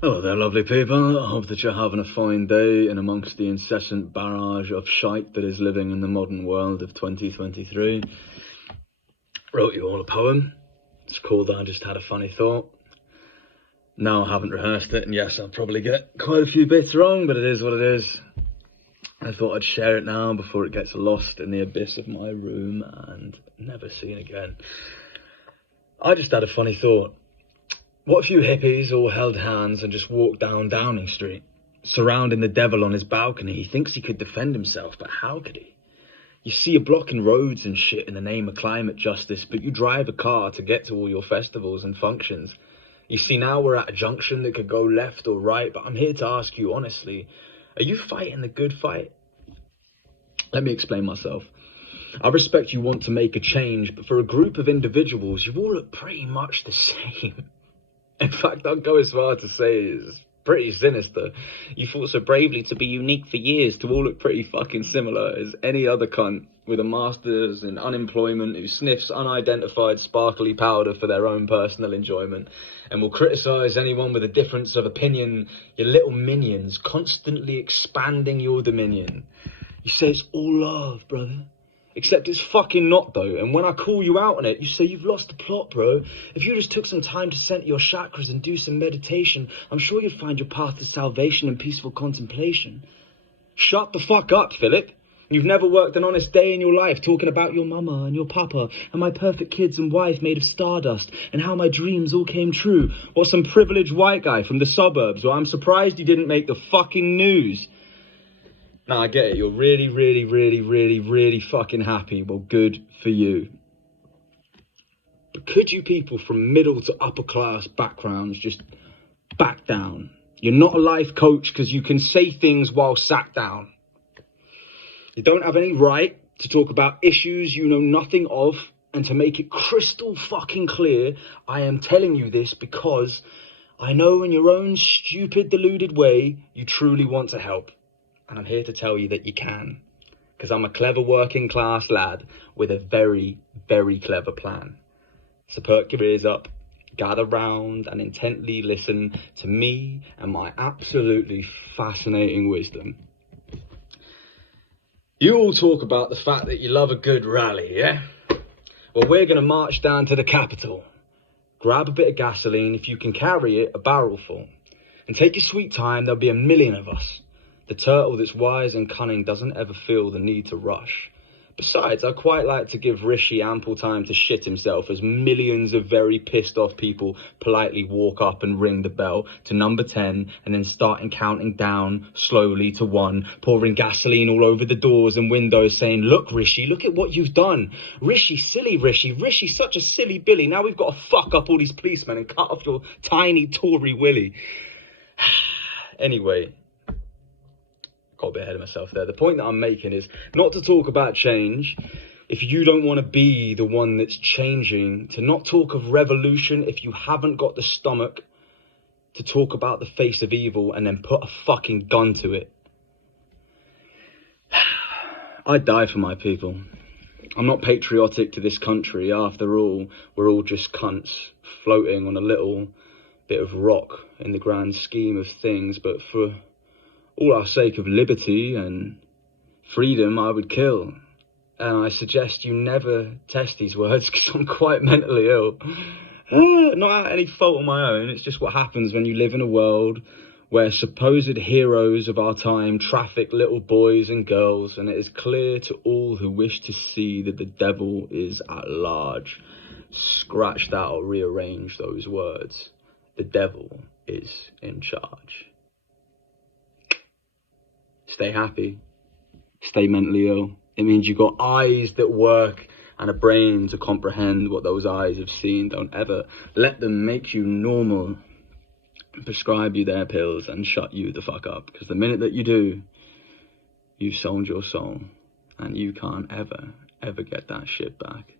Hello there, lovely people. I hope that you're having a fine day in amongst the incessant barrage of shite that is living in the modern world of 2023. Wrote you all a poem. It's called I Just Had a Funny Thought. No, I haven't rehearsed it, and yes, I'll probably get quite a few bits wrong, but it is what it is. I thought I'd share it now before it gets lost in the abyss of my room and never seen again. I just had a funny thought. What if you hippies all held hands and just walked down Downing Street, surrounding the devil on his balcony? He thinks he could defend himself, but how could he? You see, you're blocking roads and shit in the name of climate justice, but you drive a car to get to all your festivals and functions. You see, now we're at a junction that could go left or right, but I'm here to ask you honestly, are you fighting the good fight? Let me explain myself. I respect you want to make a change, but for a group of individuals, you all look pretty much the same. In fact, I'd go as far to say it's pretty sinister. You fought so bravely to be unique for years to all look pretty fucking similar as any other cunt with a master's in unemployment who sniffs unidentified sparkly powder for their own personal enjoyment and will criticise anyone with a difference of opinion, your little minions, constantly expanding your dominion. You say it's all love, brother. Except it's fucking not, though. And when I call you out on it, you say you've lost the plot, bro. If you just took some time to center your chakras and do some meditation, I'm sure you'd find your path to salvation and peaceful contemplation. Shut the fuck up, Philip. You've never worked an honest day in your life talking about your mama and your papa and my perfect kids and wife made of stardust and how my dreams all came true. Or some privileged white guy from the suburbs. Well, I'm surprised you didn't make the fucking news. Now, I get it. You're really fucking happy. Well, good for you. But could you people from middle to upper class backgrounds just back down? You're not a life coach because you can say things while sat down. You don't have any right to talk about issues you know nothing of. And to make it crystal fucking clear, I am telling you this because I know in your own stupid, deluded way, you truly want to help. And I'm here to tell you that you can. Because I'm a clever working class lad with a very clever plan. So perk your ears up, gather round and intently listen to me and my absolutely fascinating wisdom. You all talk about the fact that you love a good rally, yeah? Well, we're going to march down to the Capitol. Grab a bit of gasoline, if you can carry it, a barrel full. And take your sweet time, there'll be 1 million of us. The turtle that's wise and cunning doesn't ever feel the need to rush. Besides, I quite like to give Rishi ample time to shit himself as millions of very pissed off people politely walk up and ring the bell to number 10 and then starting counting down slowly to 1, pouring gasoline all over the doors and windows saying, "Look, Rishi, look at what you've done. Rishi, silly Rishi. Rishi, such a silly Billy. Now we've got to fuck up all these policemen and cut off your tiny Tory willy." Anyway. Got a bit ahead of myself there. The point that I'm making is not to talk about change if you don't want to be the one that's changing, to not talk of revolution if you haven't got the stomach to talk about the face of evil and then put a fucking gun to it. I'd die for my people. I'm not patriotic to this country. After all, we're all just cunts floating on a little bit of rock in the grand scheme of things, but for all our sake of liberty and freedom, I would kill. And I suggest you never test these words because I'm quite mentally ill. Not at any fault of my own. It's just what happens when you live in a world where supposed heroes of our time traffic little boys and girls, and it is clear to all who wish to see that the devil is at large. Scratch that or rearrange those words. The devil is in charge. Stay happy. Stay mentally ill. It means you've got eyes that work and a brain to comprehend what those eyes have seen. Don't ever let them make you normal, prescribe you their pills and shut you the fuck up. Because the minute that you do, you've sold your soul and you can't ever get that shit back.